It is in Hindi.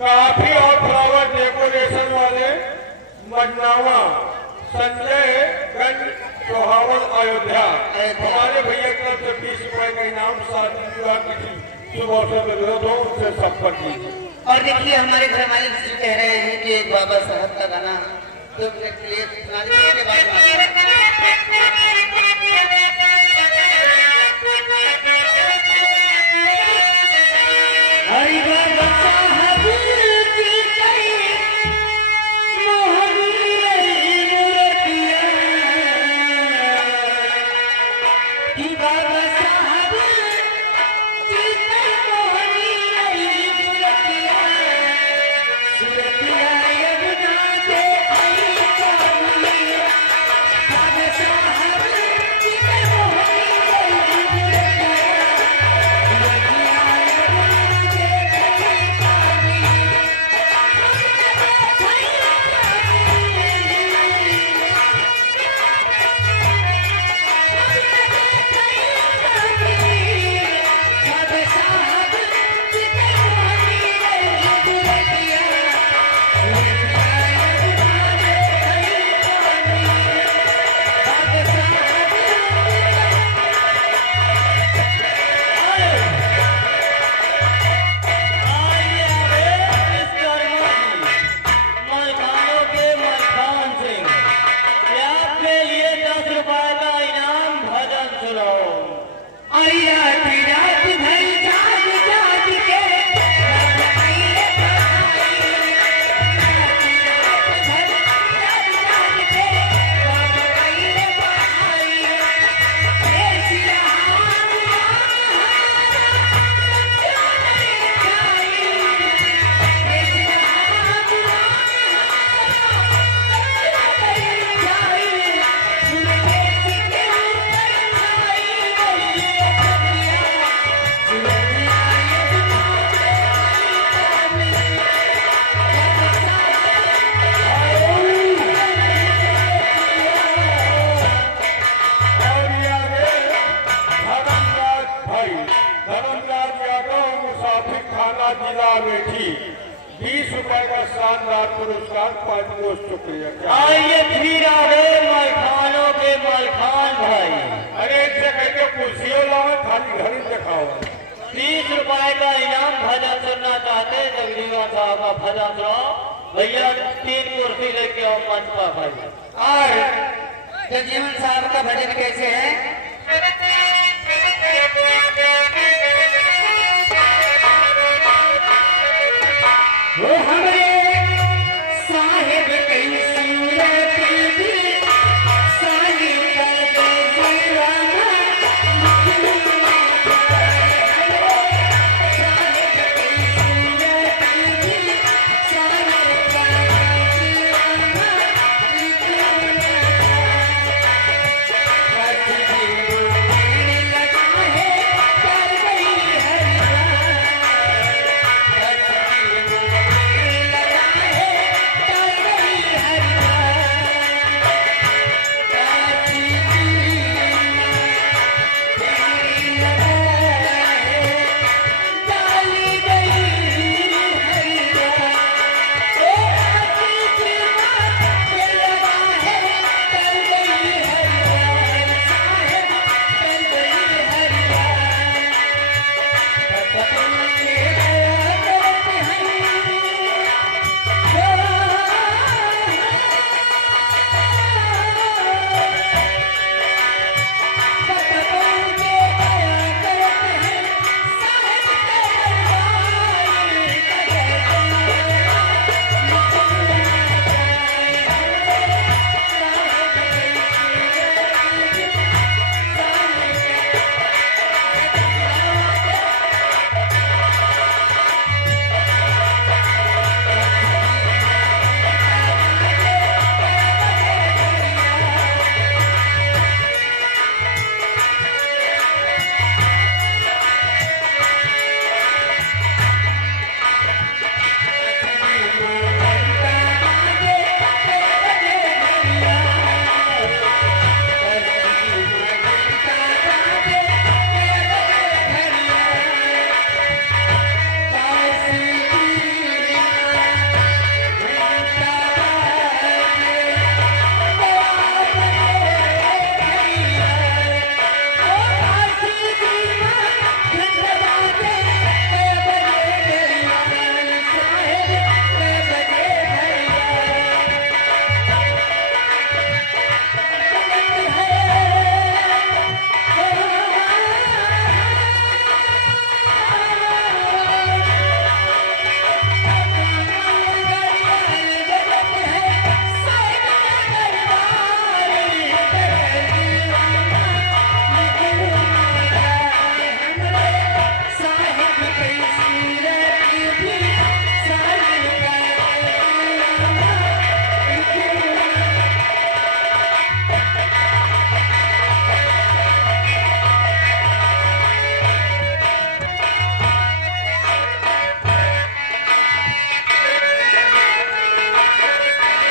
काफी और फ्लावर डेकोरेशन वाले मजनावा संजय गंज चौहावल अयोध्या हमारे भैया की तरफ से 20 रुपए का इनाम शादी विवाह किसी शुभ अवसर पर विरोध हो उनसे संपर्क कीजिए। और देखिए हमारे घर वाले कह रहे हैं कि एक बाबा साहब का गाना तो लिए सुनाने के बाद हरि बाबा साहब की जय मोहन मूर्तिया कि बाबा साहब की जय मोहन मूर्तिया सूरतिया यमुना से आई काली बाबा साहब की जय मोहन मूर्तिया जिला अमेठी 20 रुपए का शानदार पुरस्कार पाँच शुक्रिया। आइए फिर आ गए मलखानों के मलखान भाई। अरे एक से कहते कुर्सियों लाओ खाली घर दिखाओ। 30 रुपए का इनाम भजन सुनना चाहते जगदीवा साहब का भजन सुनाओ भैया 3 कुर्सी लेके आओ मंच पर भाई। और जगजीवन साहब का भजन कैसे है? वो हमरे